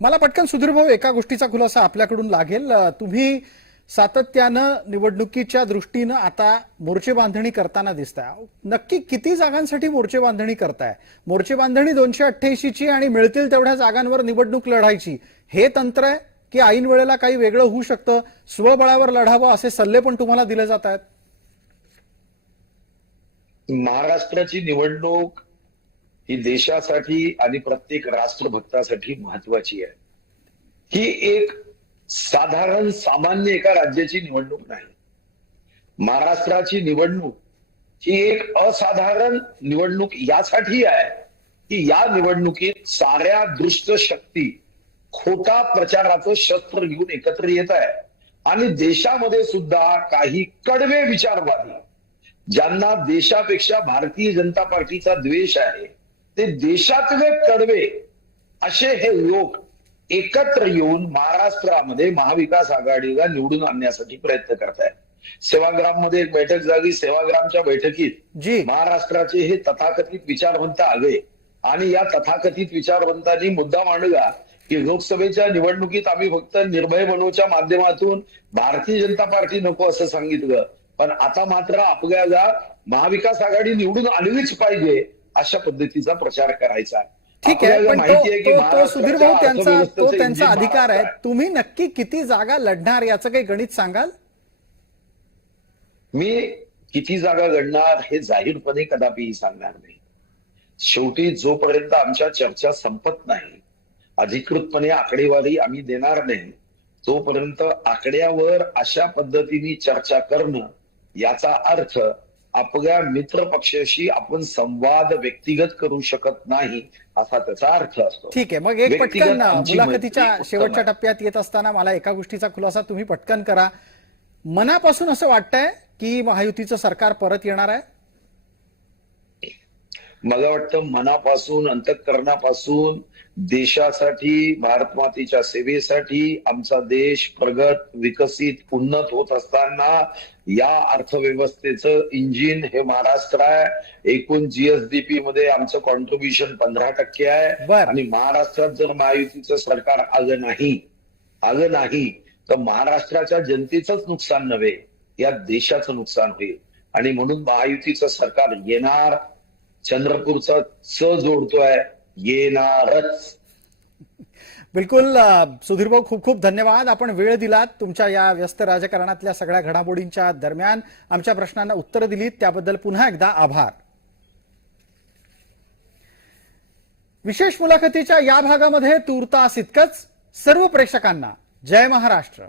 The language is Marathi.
मला पटकन सुधीर भाऊ एका गोष्टीचा खुलासा आपल्याकडून लागेल. तुम्ही सातत्यानं निवडणुकीच्या दृष्टीनं आता मोर्चे बांधणी करताना दिसताय. नक्की किती जागांसाठी मोर्चे बांधणी करताय? मोर्चे बांधणी दोनशे अठ्ठ्याऐंशीची आणि मिळतील तेवढ्या जागांवर निवडणूक लढायची. हे तंत्र आहे की ऐन वेळेला काही वेगळं होऊ शकतं. स्वबळावर लढावं असे सल्ले पण तुम्हाला दिले जात आहेत महाराष्ट्राची निवडणूक ही देशासाठी आणि प्रत्येक राष्ट्रभक्तासाठी महत्वाची आहे. ही एक साधारण सामान्य एका राज्याची निवडणूक नाही. महाराष्ट्राची निवडणूक ही एक असाधारण निवडणूक यासाठी आहे की या निवडणुकीत साऱ्या दृष्ट शक्ती खोटा प्रचाराचं शस्त्र घेऊन एकत्र येत आहे. आणि देशामध्ये सुद्धा काही कडवे विचारवादी ज्यांना देशापेक्षा भारतीय जनता पार्टीचा द्वेष आहे ते देशातले कडवे असे हे लोक एकत्र येऊन महाराष्ट्रामध्ये महाविकास आघाडीला निवडून आणण्यासाठी प्रयत्न करत आहेत सेवाग्राममध्ये एक बैठक झाली. सेवाग्रामच्या बैठकीत जी. महाराष्ट्राचे हे तथाकथित विचारवंत आले. आणि या तथाकथित विचारवंतांनी मुद्दा मांडला की लोकसभेच्या निवडणुकीत आम्ही फक्त निर्भय बनवच्या माध्यमातून भारतीय जनता पार्टी नको असं सांगितलं. पण आता मात्र आपल्याला महाविकास आघाडी निवडून आणलीच पाहिजे. अशा पद्धतीचा प्रचार करायचा. ठीक आहे पण माहिती आहे की तो- सुधीर भाऊ त्यांचा तो त्यांचा अधिकार आहे. तुम्ही नक्की किती जागा लढणार याचं काही गणित सांगाल? मी किती जागा घडणार हे जाहीरपणे कदापिही सांगणार नाही. शेवटी जोपर्यंत आमच्या चर्चा संपत नाही अधिकृतपणे आकडेवारी आम्ही देणार नाही तोपर्यंत आकड्यावर अशा पद्धतीने चर्चा करणं याचा अर्थ आपल्या मित्र पक्षाशी आपण संवाद व्यक्तिगत करू शकत नाही असा त्याचा अर्थ असतो. ठीक आहे मग एक पटकन मुलाखतीच्या शेवटच्या. टप्प्यात येत असताना मला एका गोष्टीचा खुलासा तुम्ही पटकन करा. मनापासून असं वाटतंय की महायुतीचं सरकार परत येणार आहे? मला वाटतं मनापासून अंतःकरणापासून देशासाठी भारत मातेच्या सेवेसाठी आमचा देश प्रगत विकसित उन्नत होत असताना या अर्थव्यवस्थेचं इंजिन हे महाराष्ट्र आहे. एकूण जीएसडीपी मध्ये आमचं कॉन्ट्रीब्युशन पंधरा टक्के आहे. आणि महाराष्ट्रात जर महायुतीचं सरकार आलं नाही आलं नाही तर महाराष्ट्राच्या जनतेचंच नुकसान नव्हे या देशाचं नुकसान होईल. आणि म्हणून महायुतीचं सरकार येणार चंद्रपूरचा च जोडतोय येणारच. बिलकुल सुधीर भाऊ खूप खूप धन्यवाद. आपण वेळ दिलात तुमच्या या व्यस्त राजकारणातल्या सगळ्या घडामोडींच्या दरम्यान. आमच्या प्रश्नांना उत्तर दिलीत. त्याबद्दल पुन्हा एकदा आभार. विशेष मुलाखतीच्या या भागामध्ये तूर्तास इतकंच. सर्व प्रेक्षकांना जय महाराष्ट्र.